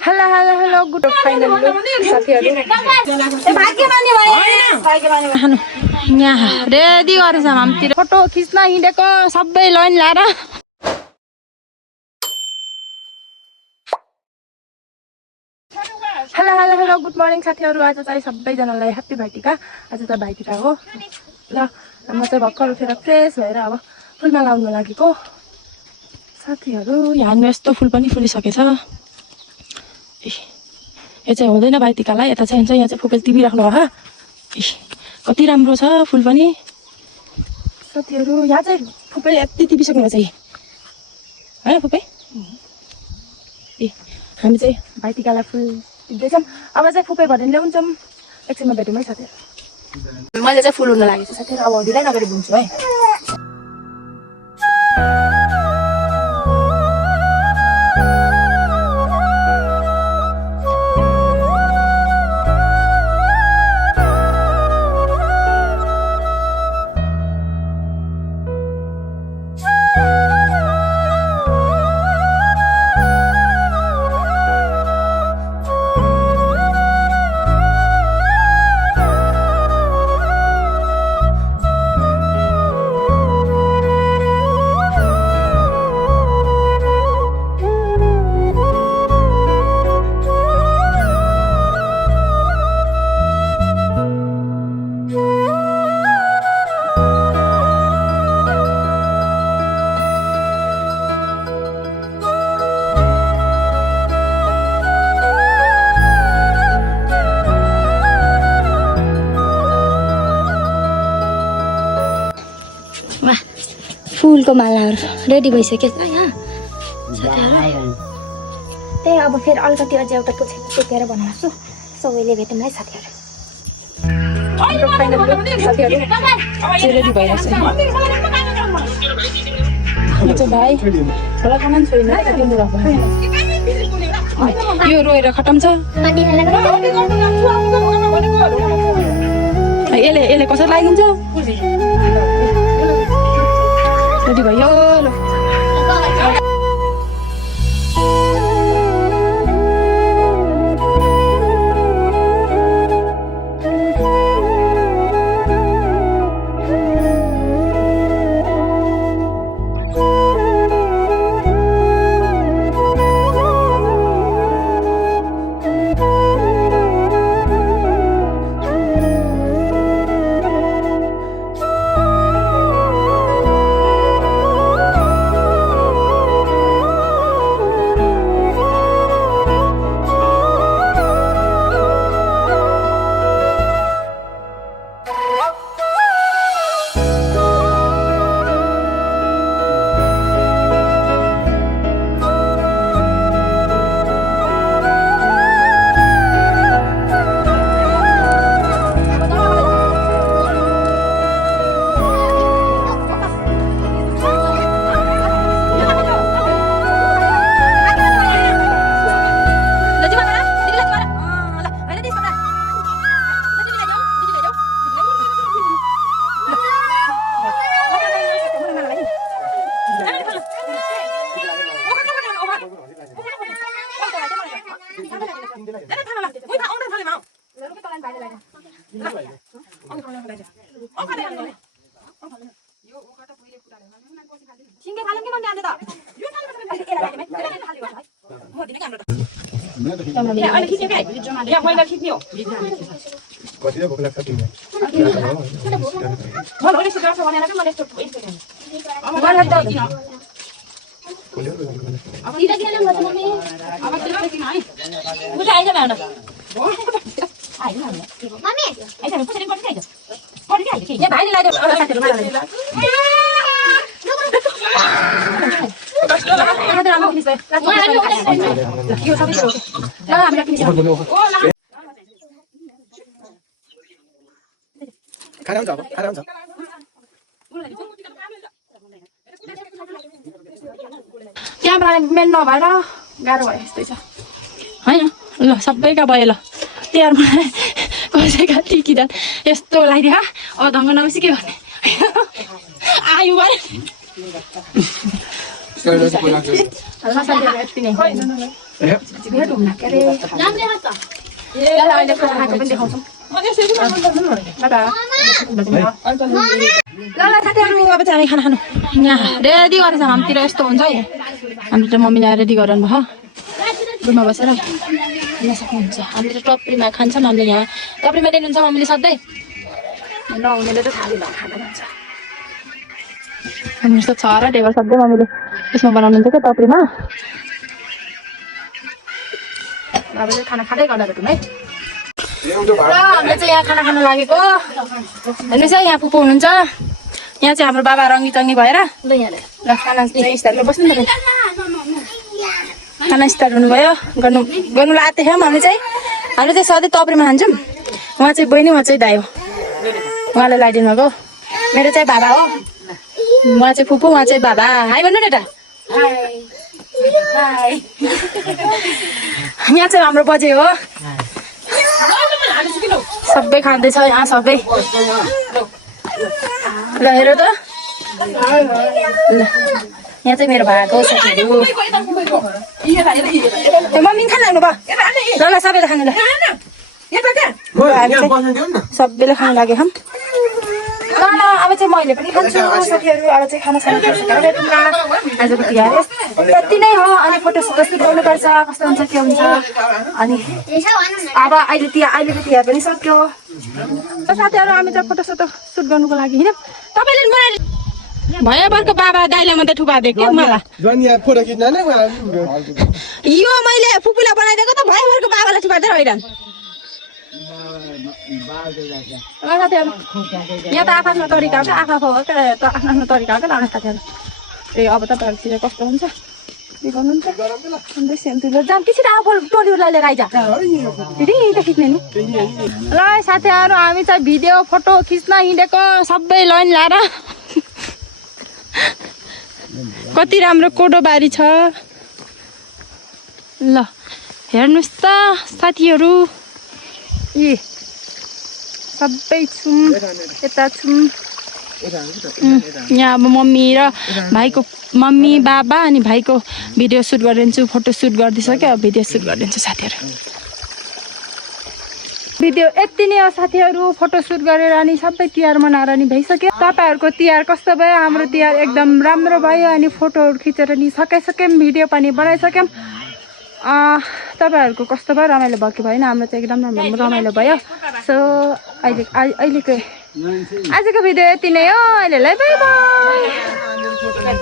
hello good final साथीहरु यहाँ ready गरेछ हामतिर फोटो खिच्न हिँडेको सबै लाइन लाएर हेलो गुड मर्निङ साथीहरु आज चाहिँ सबैजनालाई ह्यापी भाइटिका आज त भाइटिका हो ल म चाहिँ भर्खर उठेर फ्रेश भएर अब फुलमा लाउन लागेको साथीहरु यहाँ यस्तो फुल पनि फुलिसकेछ यो चाहिँ हुँदैन भाइटिकालाई यता चाहिँ हुन्छ यहाँ चाहिँ फुपेल टिभी राख्नु भयो कति राम्रो छ फुल पनि साथीहरु यहाँ चाहिँ फुपेल यति टिपिसक्नु चाहिँ हैन फुपे हामी चाहिँ भाइटिकालाई फुल टिप्दैछौँ अब चाहिँ फुपे भएर ल्याउँछौँ एकछिनमा भेटौँ है साथीहरु मैले चाहिँ फुल हुन लागेको छु साथीहरु अब ढिलै नगरी बुन्छु है फुलको मालाहरु रेडी भइसक्यो छ यहाँ साथीहरु त्यही अब फेरि अलिकति अझै एउटा टिपेर बनाउँछु सबैले भेटौँ है साथीहरु रेडी भइरहेछ भाइ छोरा खाना छैन यो रोएर खतम छ यसले कसरी लागिन्छ रेडी भयो ल क्यामेरा मेन नभएर गाह्रो भयो यस्तै छ हैन ल सबैका भयो ल तिहारमा कसैका टिकिदा यस्तो लगाइदिए अब ढङ्ग नबसी के गर्ने आयु भयो ल साथीहरू यति नै भेटौँ न के अरे ल अहिले खाना खाएको पनि देखाउँछौँ ल साथीहरू अब चाहिँ हामी खाना खानु यहाँ रेडी गरेछ हाम्रोतिर यस्तो हुन्छ है हाम्रो त मम्मीले रेडी गराउनु भयो रुममा बसेर खान सक्नुहुन्छ हामीले त टप्रीमा खान्छौँ हामीले यहाँ टप्रीमा लिनुहुन्छ मम्मीले सधैँ नहुनेले त थाली खाना भन्छ हामी जस्तो छ र टेबल सधैँ मम्मीले यसमा बनाउनुहुन्छ क्या टप्रीमा अब चाहिँ खाना खाँदै गर्दा भेटौँ है र हामीले चाहिँ यहाँ खाना खानु लागेको हेर्नुहोस् है यहाँ पुपू हुनुहुन्छ यहाँ चाहिँ हाम्रो बाबा रङ्गी चङ्गी भएर ल खाना स्टार्ट बस्नु न खाना स्टार्ट हुनुभयो गर्नु लागेको थियौँ हामीले चाहिँ सधैँ टप्रीमा खान्छौँ उहाँ चाहिँ बहिनी उहाँ चाहिँ दाइ हो उहाँले लगाइदिनु भएको मेरो चाहिँ बाबा हो उहाँ चाहिँ पुपू उहाँ चाहिँ बाबा हाई भन्नु न त यहाँ चाहिँ हाम्रो बजे हो सबै खाँदैछ यहाँ सबै ल हेर त यहाँ चाहिँ मेरो भाग हो साथीहरू मम्मी खान लाग्नु भयो ल सबैले खानु ल सबैले खानु लाग्यो हम ल ल अब चाहिँ मैले पनि खान्छु साथीहरू अब चाहिँ खाना साना आजको तिहार यति नै हो अनि फोटो सुट गर्नुपर्छ कस्तो हुन्छ के हुन्छ अनि अब अहिलेको तिहार पनि सक्यो साथीहरू हामी चाहिँ फोटो सुट गर्नुको लागि हिँड्यौँ तपाईँले भैयाबरको बाबा दाइलाई मात्रै थुपा दिएको क्या मलाई यो मैले फुपूलाई बनाइदिएको त भैयाबरको बाबालाई थुपा दिएर हैरान साथीहरू यहाँ त आफ्नो तरिका हो क्या आफ्नो तरिका हो क्या लाग्ने साथीहरू ए अब तपाईँहरूतिर कस्तो हुन्छ के गर्नुहुन्छ सेन्टुलो जाम पछि त अब टोलीलाई लिएर आइज फेरि त खिच्ने नि ल साथीहरू हामी चाहिँ भिडियो फोटो खिच्न हिँडेको सबै लाइन ल्याएर कति राम्रो कोडोबारी छ ल हेर्नुहोस् त साथीहरू ए सबै छौँ यता छौँ यहाँ अब मम्मी र भाइको मम्मी बाबा अनि भाइको भिडियो सुट गरिदिन्छु फोटो सुट गरिदिइसक्यो अब भिडियो सुट गरिदिन्छु साथीहरू भिडियो यति नै हो साथीहरू फोटो सुट गरेर अनि सबै तिहार मनाएर नि भइसक्यो तपाईँहरूको तिहार कस्तो भयो हाम्रो तिहार एकदम राम्रो भयो अनि फोटोहरू खिचेर नि सकाइसक्यौँ भिडियो पनि बनाइसक्यौँ तपाईँहरूको कस्तो भयो रमाइलो भयो कि भएन हाम्रो चाहिँ एकदम रमाइलो भयो सो अहिलेको आजको भिडियो यति नै हो अहिलेलाई बाइ बाइ